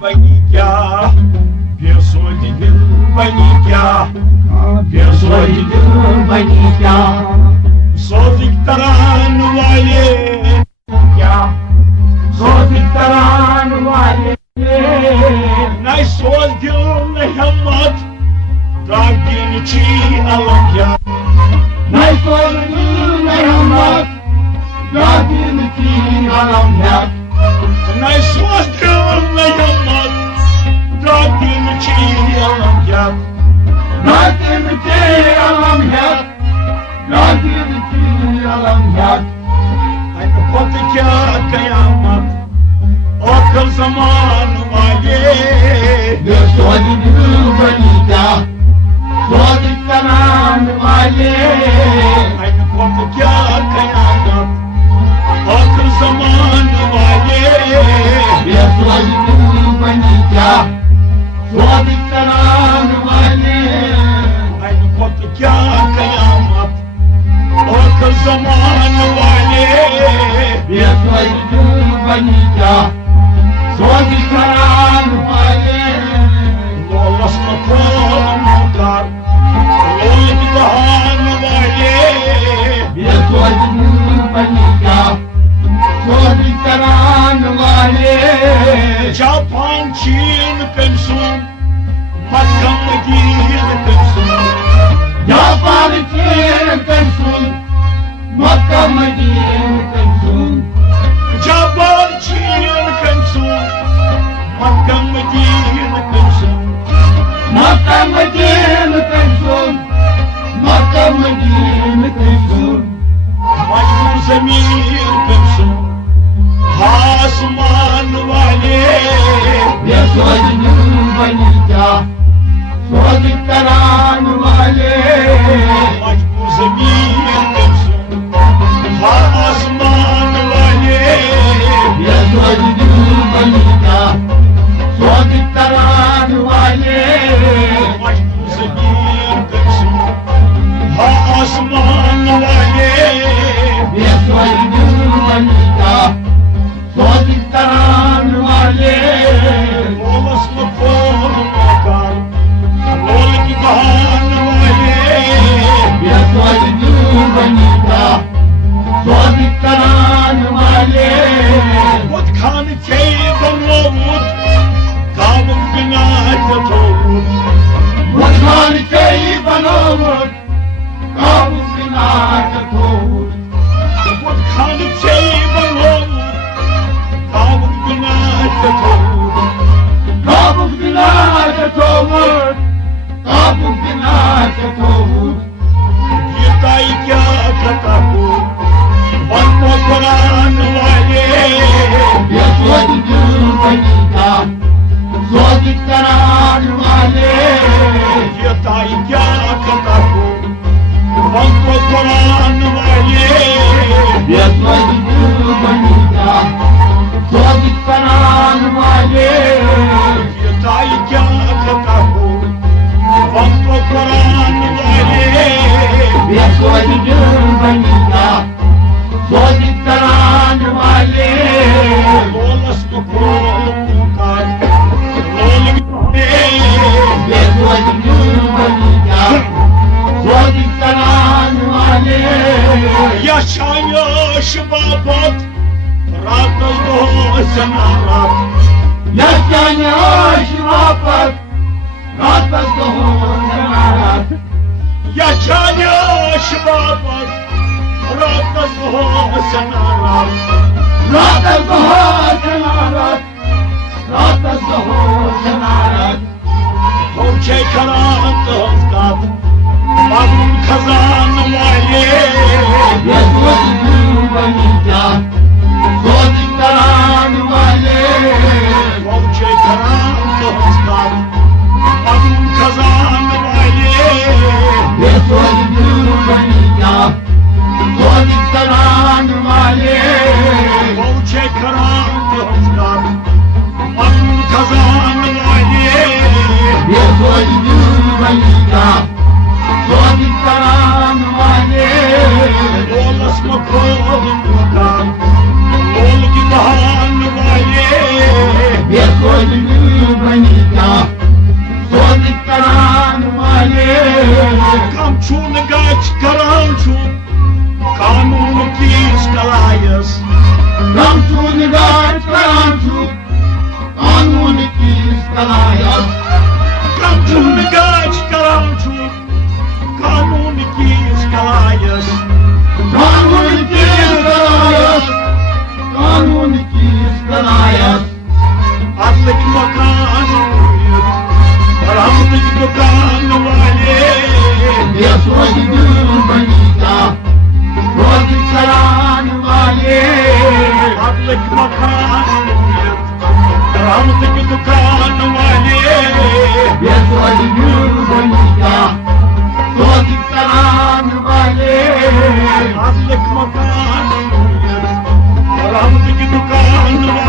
बनी क्या बेसोच दिल बनी क्या बेसोच दिल बनी क्या सोच तरान वाले क्या सोच तरान वाले न सोच दिल न हिम्मत रागिन ची अलम क्या न सोच दिल न हिम्मत रागिन ची अलम क्या न सोच दिल न हिम्मत रागिन ची अलम क्या रागिन ची अलम क्या रागिन ची अलम क्या अन पत क्या कयामत आखिर ज़मान वाले सोच दिल बनी क्या सोच तरान वाले अन पत क्या कयामत आखिर ज़मान वाले सोच दिल बनी क्या सोच तरान वाले अन पत क्या कयामत आखिर ज़मान वाले सोच दिल बनी क्या सोच तरान वाले दौलत न खोल मुकार लोग दहान वाले सोच दिल बनी क्या सोच तरान वाले जापान चीन कंसुम मक्का मदीना कंसुम जापान चीन कंसुम मक्का मदीना कंसुम जापान चीन कंसुम मक्का मदीना कंसुम मक्का मदीना कंसुम मक्का मदीना कंसुम मजबूर ज़मीर कंसुम आसमान वाले सोच दिल बनी क्या सोच तरान वाले मजबूर ज़मीर कंसुम आसमान वाले सोच दिल बनी क्या सोच तरान वाले मजबूर ज़मीर कंसुम आसमान वाले सोच दिल बनी क्या सोच तरान वाले बोलस न खोल मुकार बोल की बहान वाले सोच दिल बनी क्या सोच तरान वाले खुद खान थे बनोमुत काबुल बिना थोमुत खुद खान थे बनोमुत काबुल बिना थोमुत खुद खान थे बनोमुत काबुल बिना थोमुत काबुल बिना थोमुत काबुल बिना थोमुत ये ताई क्या कथा को बंदो कुरान वाले सोच दिल बनी क्या सोच तरान वाले ये ताई क्या कथा को बंदो कुरान वाले सोच दिल बनी क्या सोच तरान वाले ये ताई क्या कथा को बंदो कुरान वाले सोच दिल बनी क्या सोच तरान वाले बोलस न खोल मुकार लोग सोच दिल बनी क्या सोच तरान वाले यश बाबत रात दो सनारत यश बाबत रात दो सनारत यश बाबत रात दो सनारत रात दो सनारत रात दो सनारत होचे करात हस्कात बाबुल खजान वाले सोच दिल बनी क्या सोच तरान वाले होचे करात हस्कात बाबुल खजान वाले सोच दिल बनी क्या सोच तरान वाले होचे करात हस्कात बाबुल खजान वाले सोच दिल बनी क्या सोच तरान वाले बोलस न खोल मुकार बोल की बहान वाले सोच दिल बनी क्या सोदित करान वाले Kam çun gaç karançu kanun kis kalayas हम चुन गाज करांचू कानून की सलायत Kam çun gaç karançu kanun kis kalayas कानून की सलायत कानून की सलायत Atlık makan Karanlık dukan vale ये सोच दिल बनी क्या सोदित करान वाले Atlık makan Karanlık dukan vale ये सोच दिल बनी क्या सोदित करान वाले Atlık makan Karanlık dukan vale